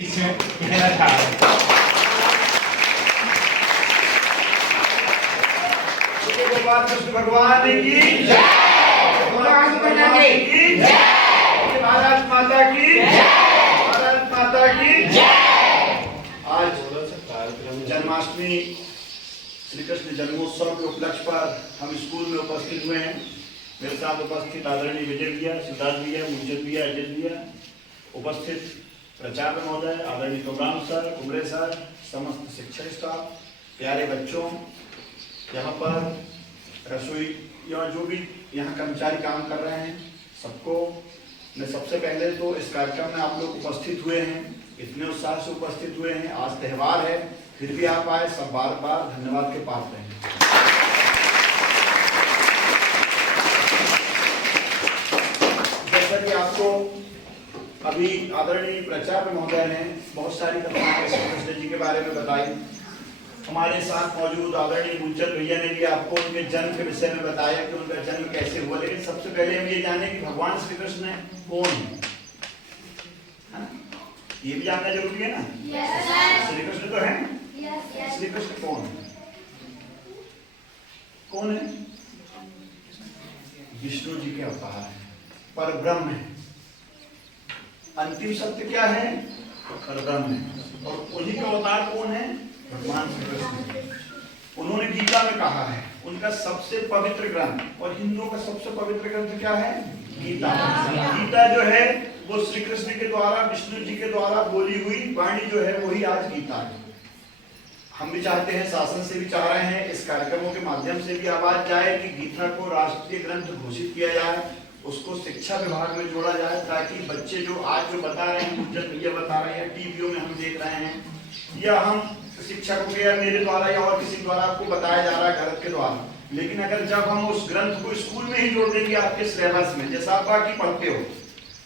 इसमें कहना चाह रहे हैं। गोपाल कृष्ण भगवान की जय, भारत माता की जय, भारत माता की जय। आज जन्माष्टमी श्री कृष्ण जन्मोत्सव के उपलक्ष्य पर हम स्कूल में उपस्थित हुए हैं। मेरे साथ उपस्थित आदरणीय विजय भैया, सिद्धार्थ भैया, मुंजत भैया, अजय भैया, उपस्थित प्राचार्य महोदय, आदरणीय कमराम सर, कुमरे सर, समस्त शिक्षक स्टाफ, प्यारे बच्चों, यहाँ पर रसोई या जो भी यहाँ कर्मचारी काम कर रहे हैं, सबको मैं सबसे पहले तो इस कार्यक्रम में आप लोग उपस्थित हुए हैं, इतने उत्साह से उपस्थित हुए हैं। आज त्यौहार है, फिर भी आप आए, सब बार बार धन्यवाद के पात्र हैं। जैसा कि आपको अभी आदरणीय प्राचार्य महोदय ने बहुत सारी कथाएं श्री कृष्ण जी के बारे में बताई। हमारे साथ मौजूद आदरणीय मूलचंद भैया ने भी आपको उनके जन्म के विषय में बताया कि उनका जन्म कैसे हुआ। लेकिन सबसे पहले हम ये जाने कि भगवान श्री कृष्ण कौन है, ये भी जानना जरूरी है ना। श्री कृष्ण तो है। श्री कृष्ण कौन है? कौन है? विष्णु जी के अवतार है, पर ब्रह्म है। अंतिम सत्य क्या है? परब्रह्म है। और उन्हीं का अवतार कौन है? भगवान श्री कृष्ण। उन्होंने गीता में कहा है, उनका सबसे पवित्र ग्रंथ, और हिंदुओं का सबसे पवित्र ग्रंथ क्या है? गीता। गीता जो है वो श्री कृष्ण के द्वारा, विष्णु जी के द्वारा बोली हुई वाणी जो है वही आज गीता है। हम भी चाहते हैं, शासन से भी चाह रहे हैं, इस कार्यक्रमों के माध्यम से भी आवाज जाए कि गीता को राष्ट्रीय ग्रंथ घोषित किया जाए, उसको शिक्षा विभाग में जोड़ा जाए, ताकि बच्चे जो आज जो बता रहे हैं, मुझे भैया बता रहे हैं, टीवीओ में हम देख रहे हैं, या हम शिक्षकों के या मेरे द्वारा या और किसी द्वारा आपको बताया जा रहा है घर के द्वारा, लेकिन अगर जब हम उस ग्रंथ को स्कूल में ही जोड़ देंगे आपके सिलेबस में, जैसा आप बाकी पढ़ते हो,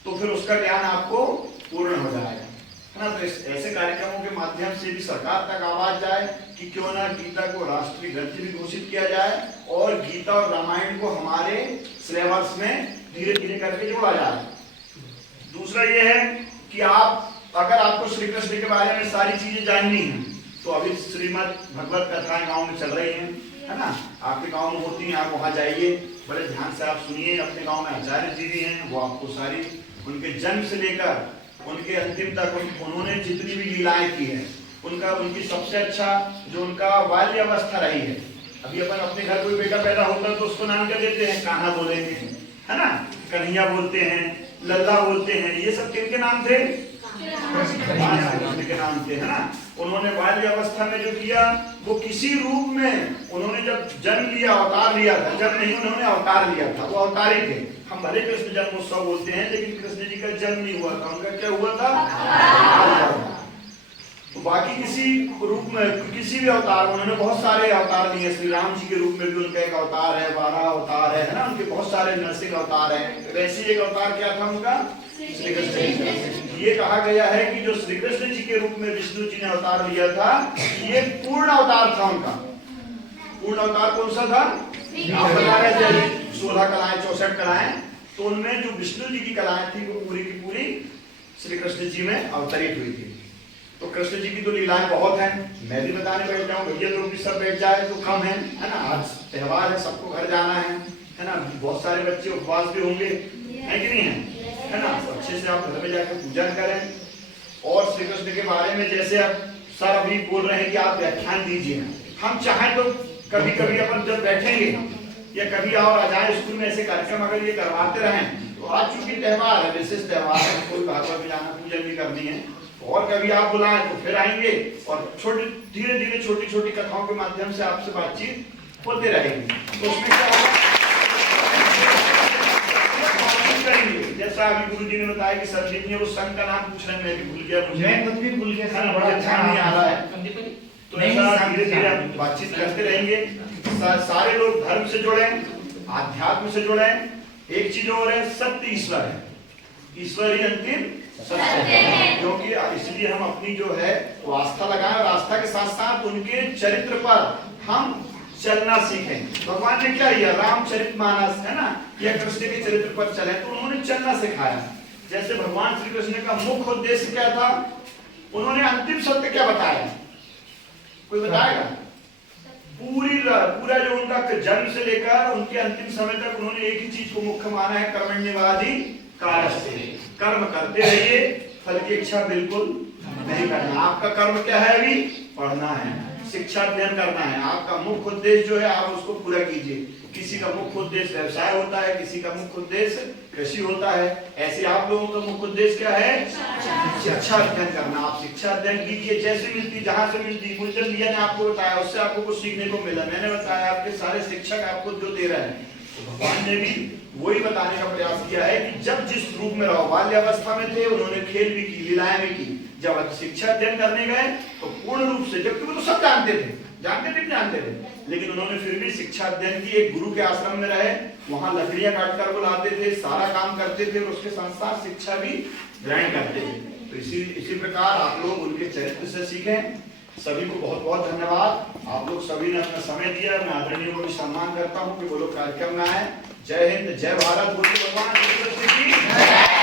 तो फिर उसका ज्ञान आपको पूर्ण हो जाएगा, है ना। तो ऐसे कार्यक्रमों के माध्यम से भी सरकार तक आवाज जाए कि क्यों ना गीता को राष्ट्रीय ग्रंथ भी घोषित किया जाए और गीता और रामायण को हमारे सिलेबस में धीरे धीरे करके जोड़ा जाए। दूसरा ये है कि आप अगर आपको श्री कृष्ण के बारे में सारी चीजें जाननी है, तो अभी श्रीमद् भगवत कथाएं गांव में चल रही हैं, है ना। आपके गांव में होती हैं, आप वहां जाइए, बड़े ध्यान से आप सुनिए। अपने गांव में आचार्य जी भी हैं, वो आपको सारी उनके जन्म से लेकर उनके अंतिम तक उन्होंने जितनी भी लीलाएं की है, उनकी सबसे अच्छा जो उनका बाल्य अवस्था रही है। अभी अपन अपने घर कोई बेटा पैदा होता है तो उसको नाम क्या देते हैं? कान्हा बोलेंगे, है ना, कन्हैया बोलते हैं, लल्ला बोलते हैं। ये सब किनके नाम थे? कृष्ण के नाम थे, है ना। उन्होंने बाल्य अवस्था में जो किया वो किसी रूप में उन्होंने जब जन्म लिया, अवतार लिया था, जब नहीं उन्होंने अवतार लिया था, वो अवतारी थे। हम भले कृष्ण जन्मोत्सव बोलते हैं, लेकिन कृष्ण जी का जन्म नहीं हुआ था, उनका क्या हुआ था? तो बाकी किसी रूप में, किसी भी अवतार, उन्होंने बहुत सारे अवतार लिए। श्री राम जी के रूप में भी उनका एक अवतार है, 12 अवतार है ना, उनके बहुत सारे नरसिंह अवतार हैं। वैसे एक अवतार क्या था उनका? श्री कृष्ण। ये कहा गया है कि जो श्री कृष्ण जी के रूप में विष्णु जी ने अवतार लिया था, ये पूर्ण अवतार था उनका। पूर्ण अवतार कौन सा था? आप बता रहे थे 16 कलाएं, 64 कलाएं, तो उनमें जो विष्णु जी की कलाएं थी वो पूरी की पूरी श्री कृष्ण जी में अवतरित हुई थी। तो कृष्ण जी की तो लीलाएं बहुत हैं, मैं भी बताने बैठ जाऊं, भैया लोग भी सब बैठ जाए तो कम है ना। आज त्योहार है, सबको घर जाना है ना। बहुत सारे बच्चे उपवास भी होंगे, है कि नहीं है ना। अच्छे से आप घर में जाकर पूजन करें। और श्री कृष्ण के बारे में जैसे अब सर अभी बोल रहे हैं कि आप व्याख्यान दीजिए, हम चाहें तो कभी कभी अपन जब बैठेंगे या कभी और आ जाए स्कूल में ऐसे कार्यक्रम अगर ये करवाते रहें, तो आज चूंकि त्योहार है, विशेष त्योहार है, कोई भागवत में जाना, पूजन भी करनी है, और कभी आप बुलाएं तो फिर आएंगे और धीरे धीरे छोटी छोटी कथाओं के माध्यम से आपसे बातचीत होते रहेगी। तो उसमें क्या होगा, जैसा अभी गुरु जी ने बताया कि संदीप ने वो संघ का नाम पूछ रहे हैं, मैं भी भूल गया, मैं खुद भी भूल गया, बड़ा ध्यान नहीं आ रहा है। तो ऐसा धीरे धीरे बातचीत करते रहेंगे। सारे लोग धर्म से जुड़े, आध्यात्म से जुड़े। एक चीज और है, सत्य ईश्वर है, ईश्वर ही अंतिम सत्य है। क्योंकि इसलिए हम अपनी जो है वो आस्था लगाएं, और आस्था के साथ साथ उनके चरित्र पर हम चलना सीखें। भगवान ने क्या किया? रामचरितमानस, है ना, या कृष्ण के चरित्र पर चले, तो उन्होंने चलना सिखाया। जैसे भगवान श्री कृष्ण का मुख्य उद्देश्य क्या था? उन्होंने अंतिम सत्य क्या बताया? कोई बताएगा? पूरा जो उनका जन्म से लेकर उनके अंतिम समय तक उन्होंने एक ही चीज को मुख्य माना है, कर्मण्यवादी कारस्ते, कर्म करते रहिए, फल की इच्छा बिल्कुल नहीं करना। आपका कर्म क्या है? अभी पढ़ना है, शिक्षा अध्ययन करना है। आपका मुख्य उद्देश्य जो है आप उसको पूरा कीजिए। किसी का मुख्य उद्देश्य व्यवसाय होता है, किसी का मुख्य उद्देश्य कृषि होता है, ऐसे आप लोगों का मुख्य उद्देश्य क्या है? शिक्षा अध्ययन करना। आप शिक्षा अध्ययन कीजिए, जैसे मिलती, जहां से मिलती। गुलशन भैया ने आपको बताया, उससे आपको कुछ सीखने को मिला। मैंने बताया, आपके सारे शिक्षक आपको जो दे रहे हैं, तो भगवान ने भी वही बताने का प्रयास किया है कि जब जिस रूप में रहो। बाल्यावस्था में थे, उन्होंने खेल भी की, लीलाएं भी की। जब शिक्षा अध्ययन करने गए तो पूर्ण रूप से, जबकि वो तो सब जानते थे, लेकिन उन्होंने फिर भी शिक्षा अध्ययन की। एक गुरु के आश्रम में रहे, वहां लकड़ियां काटकर वो लाते थे, सारा काम करते थे, और उसके संसार शिक्षा भी ग्रहण करते थे। तो इसी प्रकार आप लोग उनके चरित्र से सीखें। सभी को बहुत बहुत धन्यवाद। आप लोग सभी ने अपना समय दिया। मैं आदरणीय को भी सम्मान करता हूँ कि वो लोग कार्यक्रम में आए। जय हिंद, जय भारत, बोलिए भगवान श्री कृष्ण की जय।